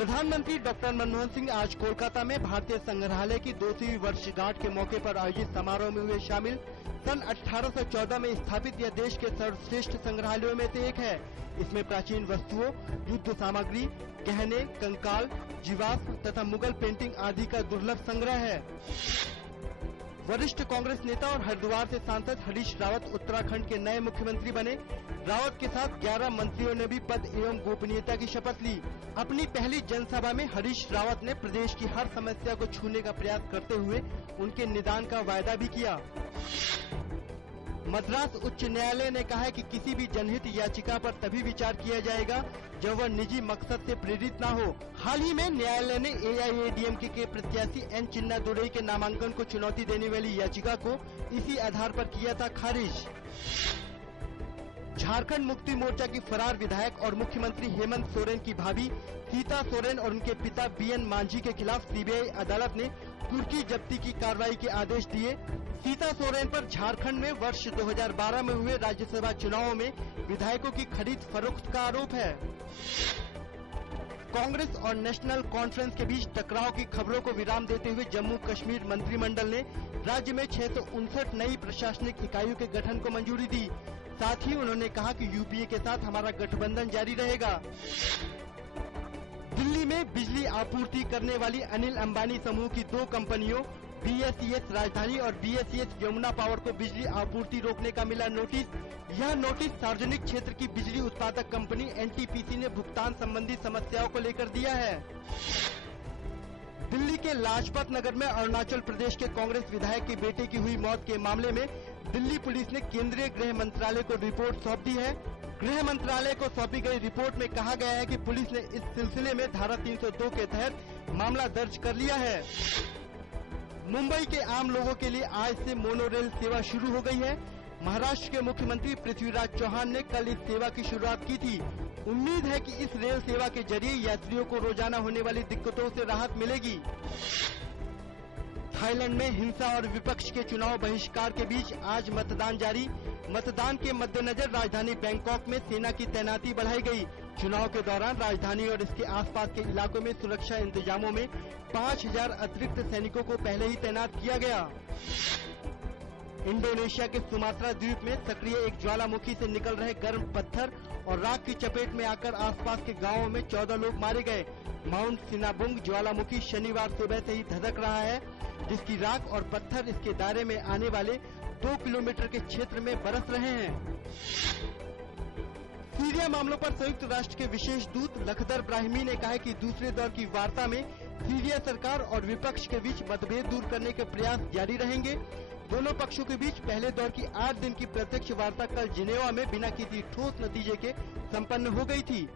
प्रधानमंत्री डॉक्टर मनमोहन सिंह आज कोलकाता में भारतीय संग्रहालय की 200वीं वर्षगांठ के मौके पर आयोजित समारोह में हुए शामिल। सन 1814 में स्थापित यह देश के सर्वश्रेष्ठ संग्रहालयों में से एक है। इसमें प्राचीन वस्तुओं, युद्ध सामग्री, गहने, कंकाल, जीवाश्म तथा मुगल पेंटिंग आदि का दुर्लभ संग्रह है। वरिष्ठ कांग्रेस नेता और हरिद्वार से सांसद हरीश रावत उत्तराखंड के नए मुख्यमंत्री बने। रावत के साथ 11 मंत्रियों ने भी पद एवं गोपनीयता की शपथ ली। अपनी पहली जनसभा में हरीश रावत ने प्रदेश की हर समस्या को छूने का प्रयास करते हुए उनके निदान का वायदा भी किया। मद्रास उच्च न्यायालय ने कहा है कि किसी भी जनहित याचिका पर तभी विचार किया जाएगा जब वह निजी मकसद से प्रेरित न हो। हाल ही में न्यायालय ने AIADMK के प्रत्याशी N चिन्नादुरई के नामांकन को चुनौती देने वाली याचिका को इसी आधार पर किया था खारिज। झारखंड मुक्ति मोर्चा की फरार विधायक और मुख्यमंत्री हेमंत सोरेन की भाभी सीता सोरेन और उनके पिता BN मांझी के खिलाफ CBI अदालत ने कुर्की जब्ती की कार्रवाई के आदेश दिए। सीता सोरेन पर झारखंड में वर्ष 2012 में हुए राज्यसभा चुनावों में विधायकों की खरीद फरोख्त का आरोप है। कांग्रेस और नेशनल कॉन्फ्रेंस के बीच टकराव की खबरों को विराम देते हुए जम्मू कश्मीर मंत्रिमंडल ने राज्य में 659 नई प्रशासनिक इकाइयों के गठन को मंजूरी दी। साथ ही उन्होंने कहा कि UPA के साथ हमारा गठबंधन जारी रहेगा। दिल्ली में बिजली आपूर्ति करने वाली अनिल अंबानी समूह की 2 कंपनियों BSES राजधानी और BSES यमुना पावर को बिजली आपूर्ति रोकने का मिला नोटिस। यह नोटिस सार्वजनिक क्षेत्र की बिजली उत्पादक कंपनी NTPC ने भुगतान संबंधी समस्याओं को लेकर दिया है। दिल्ली के लाजपत नगर में अरुणाचल प्रदेश के कांग्रेस विधायक के बेटे की हुई मौत के मामले में दिल्ली पुलिस ने केंद्रीय गृह मंत्रालय को रिपोर्ट सौंप दी है। गृह मंत्रालय को सौंपी गई रिपोर्ट में कहा गया है कि पुलिस ने इस सिलसिले में धारा 302 के तहत मामला दर्ज कर लिया है। मुंबई के आम लोगों के लिए आज से मोनोरेल सेवा शुरू हो गई है। महाराष्ट्र के मुख्यमंत्री पृथ्वीराज चौहान ने कल इस सेवा की शुरुआत की थी। उम्मीद है कि इस रेल सेवा के जरिए यात्रियों को रोजाना होने वाली दिक्कतों से राहत मिलेगी। थाईलैंड में हिंसा और विपक्ष के चुनाव बहिष्कार के बीच आज मतदान जारी। मतदान के मद्देनजर राजधानी बैंकॉक में सेना की तैनाती बढ़ाई गई। चुनाव के दौरान राजधानी और इसके आसपास के इलाकों में सुरक्षा इंतजामों में 5000 अतिरिक्त सैनिकों को पहले ही तैनात किया गया। इंडोनेशिया के सुमात्रा द्वीप में सक्रिय एक ज्वालामुखी से निकल रहे गर्म पत्थर और राख की चपेट में आकर आसपास के गांवों में 14 लोग मारे गए। माउंट सिनाबुंग ज्वालामुखी शनिवार सुबह से ही धधक रहा है, जिसकी राख और पत्थर इसके दायरे में आने वाले 2 किलोमीटर के क्षेत्र में बरस रहे हैं। सीरिया मामलों पर संयुक्त राष्ट्र के विशेष दूत लखदर ब्राहिमी ने कहा कि दूसरे दौर की वार्ता में सीरिया सरकार और विपक्ष के बीच मतभेद दूर करने के प्रयास जारी रहेंगे। दोनों पक्षों के बीच पहले दौर की 8 दिन की प्रत्यक्ष वार्ता कल जिनेवा में बिना किसी ठोस नतीजे के संपन्न हो गई थी।